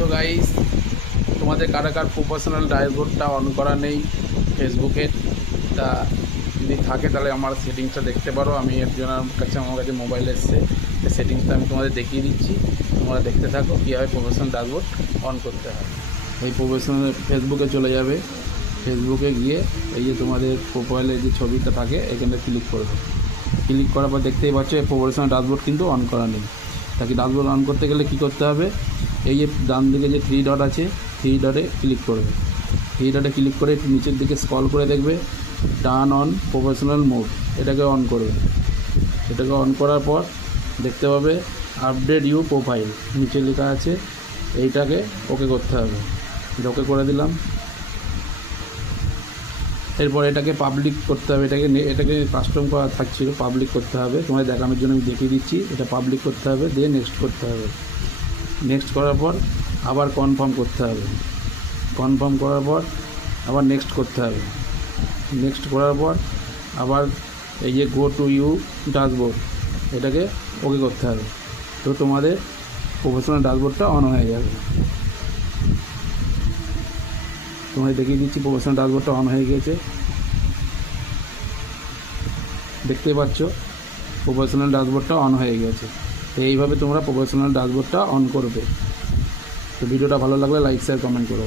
তো গাইস, তোমাদের কারা কার প্রফেশনাল ড্যাশবোর্ডটা অন করা নেই ফেসবুকে, তা যদি থাকে তাহলে আমার সেটিংসটা দেখতে পারো। আমি একজনের কাছে আমার কাছে মোবাইল এসছে, সেটিংসটা আমি তোমাদের দেখিয়ে দিচ্ছি, তোমরা দেখতে থাকো কীভাবে প্রফেশনাল ড্যাশবোর্ড অন করতে হয়। এই প্রফেশনাল ফেসবুকে চলে যাবে, ফেসবুকে গিয়ে এই যে তোমাদের প্রোফাইলে যে ছবিটা থাকে এখানে ক্লিক করবে। ক্লিক করার পর দেখতেই পাচ্ছ এই প্রফেশনাল ড্যাশবোর্ড কিন্তু অন করা নেই। তাকে ড্যাশবোর্ড অন করতে গেলে কী করতে হবে, এই যে ডান দিকে যে 3 ডট আছে 3 ডটে ক্লিক করবে। 3 ডটে ক্লিক করে একটু নিচের দিকে স্ক্রল করে দেখবে টার্ন অন প্রফেশনাল মোড, এটাকে অন করবে। এটাকে অন করার পর দেখতে পাবে আপডেট ইউ প্রোফাইল নিচে লেখা আছে, এইটাকে ওকে করতে হবে। ওকে করে দিলাম। এরপর এটাকে পাবলিক করতে হবে, এটাকে কাস্টম করা থাকছিল, পাবলিক করতে হবে। তোমায় দেখানোর জন্য আমি দেখিয়ে দিচ্ছি, এটা পাবলিক করতে হবে, দিয়ে নেক্সট করতে হবে। নেক্সট করার পর আবার কনফার্ম করতে হবে। কনফার্ম করার পর আবার নেক্সট করতে হবে। নেক্সট করার পর আবার এই যে গো টু ইউ ড্যাশবোর্ড, এটাকে ওকে করতে হবে। তো তোমাদের প্রফেশনাল ড্যাশবোর্ডটা অন হয়ে যাবে। তোমায় দেখিয়ে দিচ্ছি প্রফেশনাল ড্যাশবোর্ডটা অন হয়ে গিয়েছে, দেখতে পাচ্ছ প্রফেশনাল ড্যাশবোর্ডটা অন হয়ে গেছে। তো এইভাবে তোমরা প্রফেশনাল ড্যাশবোর্ডটা অন করবে। তো ভিডিওটা ভালো লাগলে লাইক শেয়ার কমেন্ট করো।